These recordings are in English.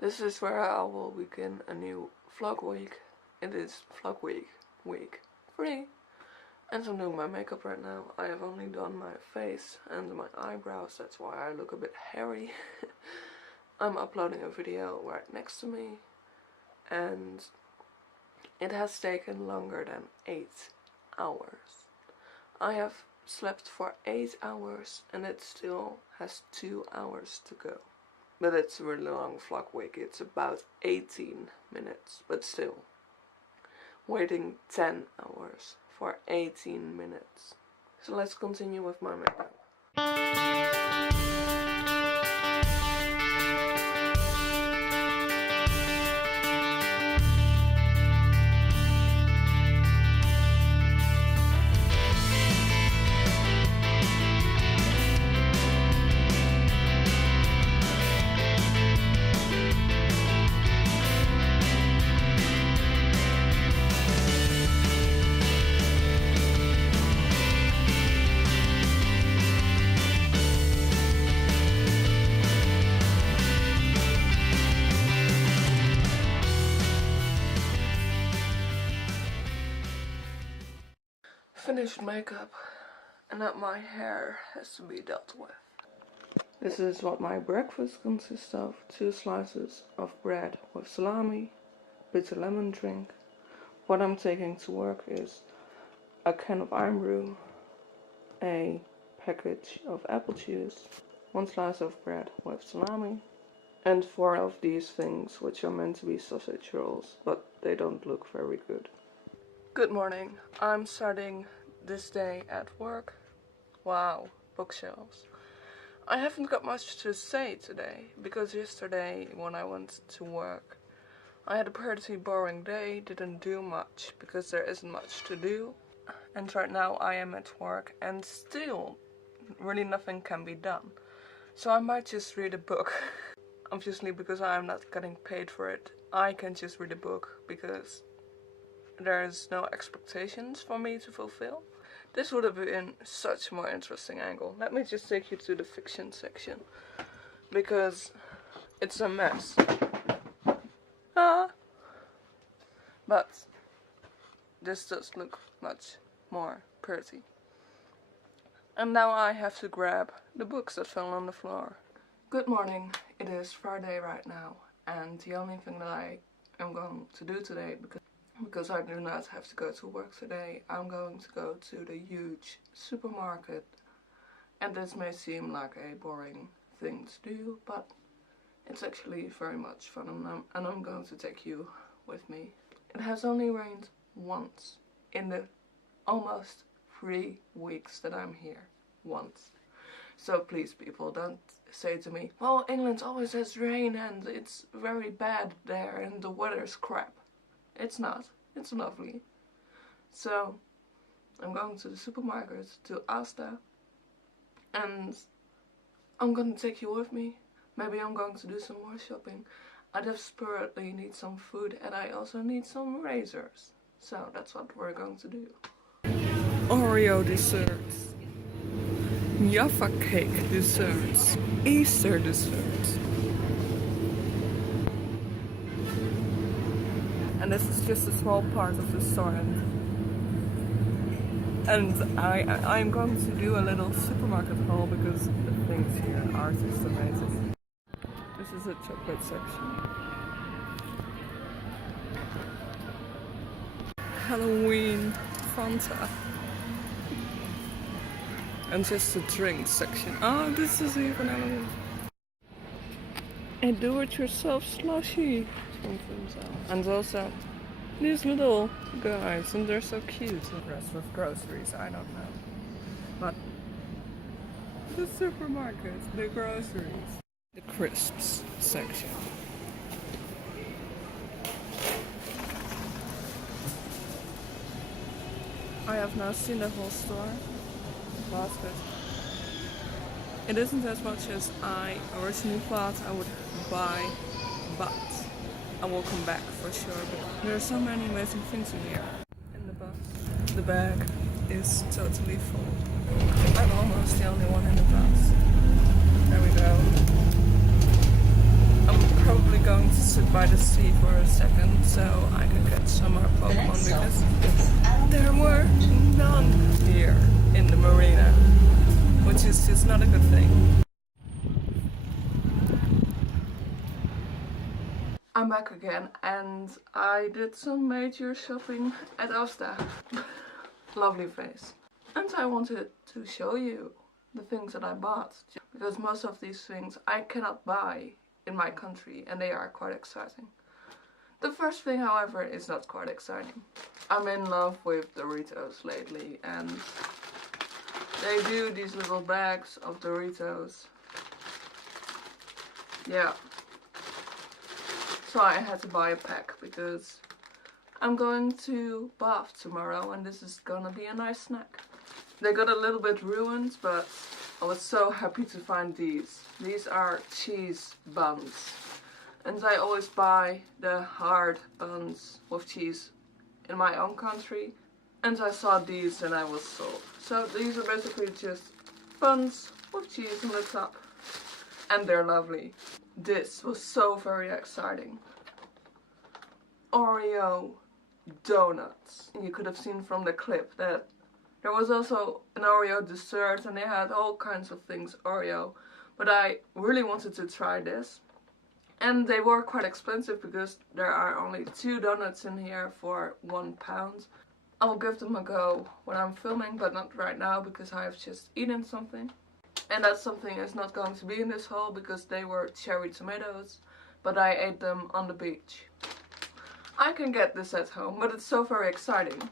This is where I will begin a new vlog week. It is vlog week 3. And I'm doing my makeup right now. I have only done my face and my eyebrows, that's why I look a bit hairy. I'm uploading a video right next to me, and it has taken longer than 8 hours. I have slept for 8 hours and it still has 2 hours to go. But it's a really long vlog week, it's about 18 minutes, but still. Waiting 10 hours for 18 minutes. So let's continue with my makeup. Finished makeup, and now my hair has to be dealt with. This is what my breakfast consists of: 2 slices of bread with salami, bitter lemon drink. What I'm taking to work is a can of iron brew, a package of apple juice, 1 slice of bread with salami, and 4 of these things which are meant to be sausage rolls, but they don't look very good. Good morning. I'm starting this day at work. Wow, bookshelves. I haven't got much to say today, because yesterday when I went to work I had a pretty boring day, didn't do much because there isn't much to do. And right now I am at work and still really nothing can be done. So I might just read a book. Obviously, because I'm not getting paid for it, I can just read a book because there's no expectations for me to fulfill. This would have been such a more interesting angle. Let me just take you to the fiction section, because it's a mess. But this does look much more pretty. And now I have to grab the books that fell on the floor. Good morning. It is Friday right now, and the only thing that I am going to do today, because I do not have to go to work today, I'm going to go to the huge supermarket. And this may seem like a boring thing to do, but it's actually very much fun, and I'm going to take you with me. It has only rained once in the almost 3 weeks that I'm here. Once. So please, people, don't say to me, well, England always has rain and it's very bad there and the weather's crap. It's not. It's lovely. So I'm going to the supermarket, to Asda, and I'm gonna take you with me. Maybe I'm going to do some more shopping. I desperately need some food, and I also need some razors. So that's what we're going to do. Oreo desserts, Jaffa cake desserts, Easter desserts. And this is just a small part of the store, and I'm going to do a little supermarket haul because the things here are just amazing. This is a chocolate section. Halloween Fanta. And just a drink section. Oh, this is even Halloween. A do-it-yourself slushie. And also these little guys, and they're so cute. The rest with groceries, I don't know. But the supermarket, the groceries. The crisps section. I have now seen the whole store. Basket. It isn't as much as I originally thought I would buy, but I will come back for sure. But there are so many amazing things in here. In the bus, the bag is totally full. I'm almost the only one in the bus. There we go. I'm probably going sit by the sea for a second so I could get some more Pokemon because there were none here in the marina, which is just not a good thing. I'm back again and I did some major shopping at Asta. Lovely face. And I wanted to show you the things that I bought, because most of these things I cannot buy in my country and they are quite exciting. The first thing, however, is not quite exciting. I'm in love with Doritos lately and they do these little bags of Doritos. Yeah. So I had to buy a pack because I'm going to Bath tomorrow and this is gonna be a nice snack. They got a little bit ruined, but I was so happy to find these. These are cheese buns. And I always buy the hard buns with cheese in my own country. And I saw these and I was sold. So these are basically just buns with cheese on the top. And they're lovely. This was so very exciting. Oreo donuts. You could have seen from the clip that there was also an Oreo dessert and they had all kinds of things Oreo. But I really wanted to try this. And they were quite expensive because there are only 2 donuts in here for £1. I will give them a go when I'm filming, but not right now because I have just eaten something. And that something is not going to be in this haul because they were cherry tomatoes, but I ate them on the beach. I can get this at home, but it's so very exciting.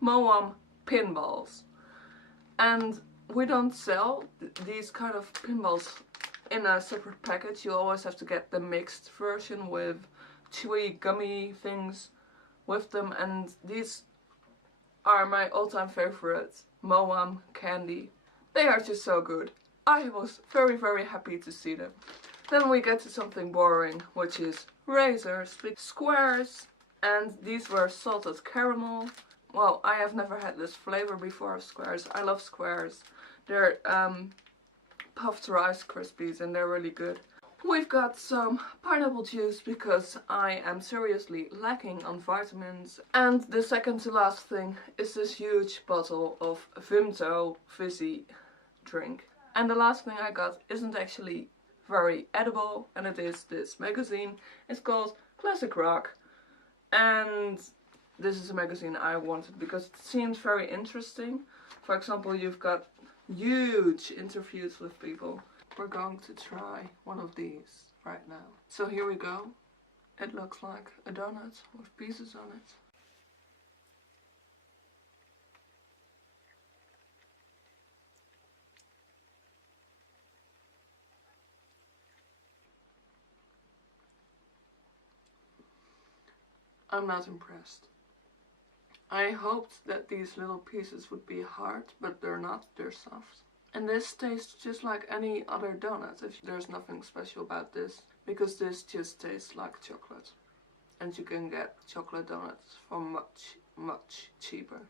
Moam pinballs. And we don't sell these kind of pinballs in a separate package. You always have to get the mixed version with chewy gummy things with them, and these are my all-time favorite Moam candy. They are just so good. I was very happy to see them. Then we get to something boring, which is razors, squares, and these were salted caramel. Well, I have never had this flavor before of squares. I love squares. They're puffed Rice Krispies and they're really good. We've got some pineapple juice because I am seriously lacking on vitamins. And the second to last thing is this huge bottle of Vimto fizzy drink. And the last thing I got isn't actually very edible, and it is this magazine. It's called Classic Rock, and this is a magazine I wanted because it seems very interesting. For example, you've got huge interviews with people. We're going to try one of these right now. So here we go. It looks like a donut with pieces on it. I'm not impressed. I hoped that these little pieces would be hard, but they're not, they're soft. And this tastes just like any other donut. There's nothing special about this, because this just tastes like chocolate. And you can get chocolate donuts for much cheaper.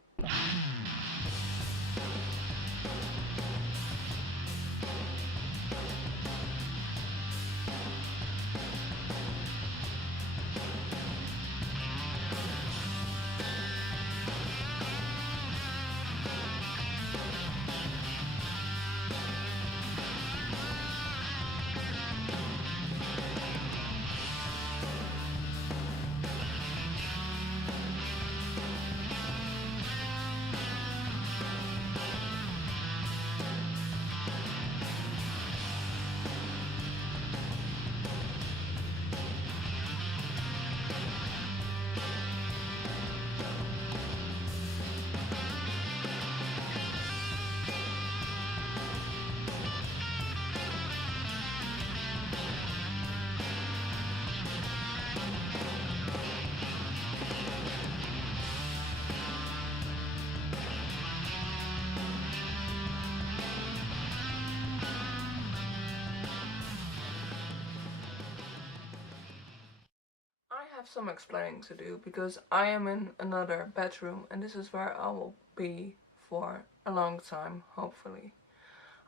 I have some explaining to do because I am in another bedroom and this is where I will be for a long time, hopefully.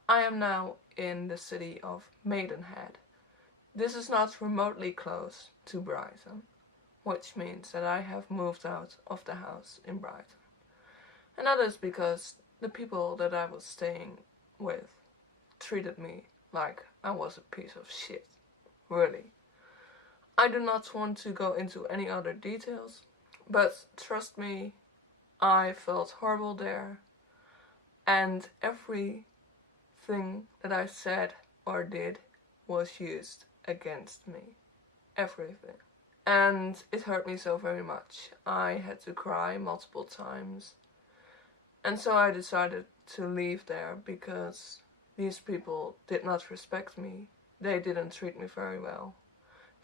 I am now in the city of Maidenhead. This is not remotely close to Brighton, which means that I have moved out of the house in Brighton. And that is because the people that I was staying with treated me like I was a piece of shit. Really. I do not want to go into any other details, but trust me, I felt horrible there, and everything that I said or did was used against me. Everything. And it hurt me so very much. I had to cry multiple times. And so I decided to leave there because these people did not respect me. They didn't treat me very well.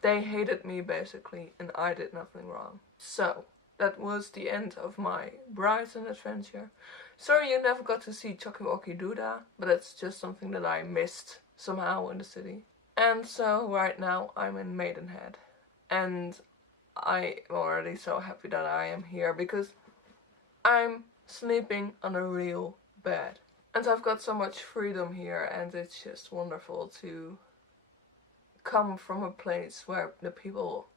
They hated me basically, and I did nothing wrong. So, that was the end of my Brighton adventure. Sorry you never got to see Chokiwoki Duda, but it's just something that I missed somehow in the city. And so right now I'm in Maidenhead. And I am already so happy that I am here because I'm sleeping on a real bed. And I've got so much freedom here, and it's just wonderful to come from a place where the people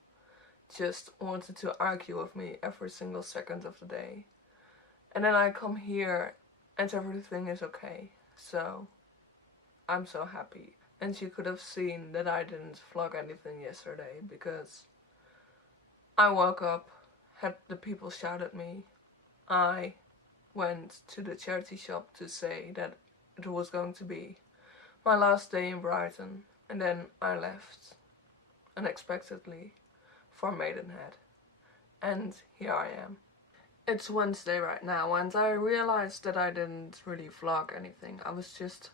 just wanted to argue with me every single second of the day. And then I come here and everything is okay. So I'm so happy. And you could have seen that I didn't vlog anything yesterday because I woke up, had the people shout at me. I went to the charity shop to say that it was going to be my last day in Brighton, and then I left unexpectedly for Maidenhead, and here I am. It's Wednesday right now, and I realized that I didn't really vlog anything. I was just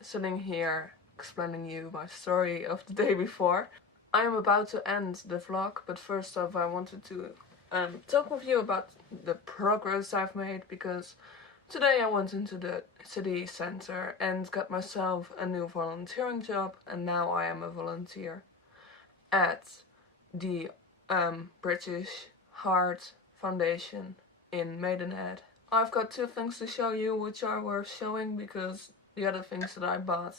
sitting here explaining you my story of the day before. I am about to end the vlog, but first off I wanted to talk with you about the progress I've made, because today I went into the city center and got myself a new volunteering job, and now I am a volunteer at the British Heart Foundation in Maidenhead. I've got two things to show you which are worth showing, because the other things that I bought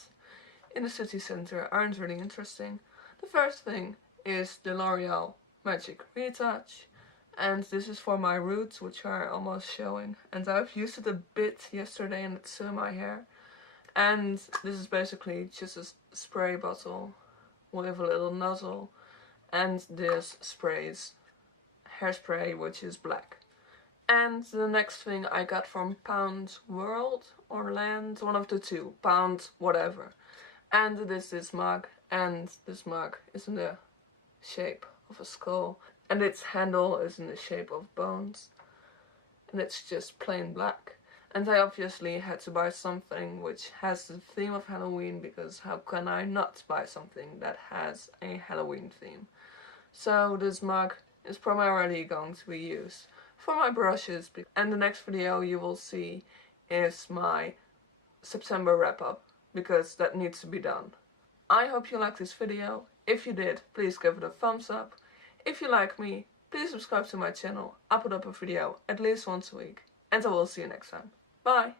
in the city center aren't really interesting. The first thing is the L'Oreal Magic Retouch, and this is for my roots, which are almost showing, and I've used it a bit yesterday and it's still in my hair. And this is basically just a spray bottle with a little nozzle, and this sprays hairspray, which is black. And the next thing I got from Pound World or Land, one of the two, Pound whatever. And it is this mug, and this mug is in the shape of a skull, and its handle is in the shape of bones, and it's just plain black. And I obviously had to buy something which has the theme of Halloween, because how can I not buy something that has a Halloween theme? So this mug is primarily going to be used for my brushes, and the next video you will see is my September wrap up, because that needs to be done. I hope you liked this video. If you did, please give it a thumbs up. If you like me, please subscribe to my channel. I put up a video at least once a week, and I will see you next time. Bye!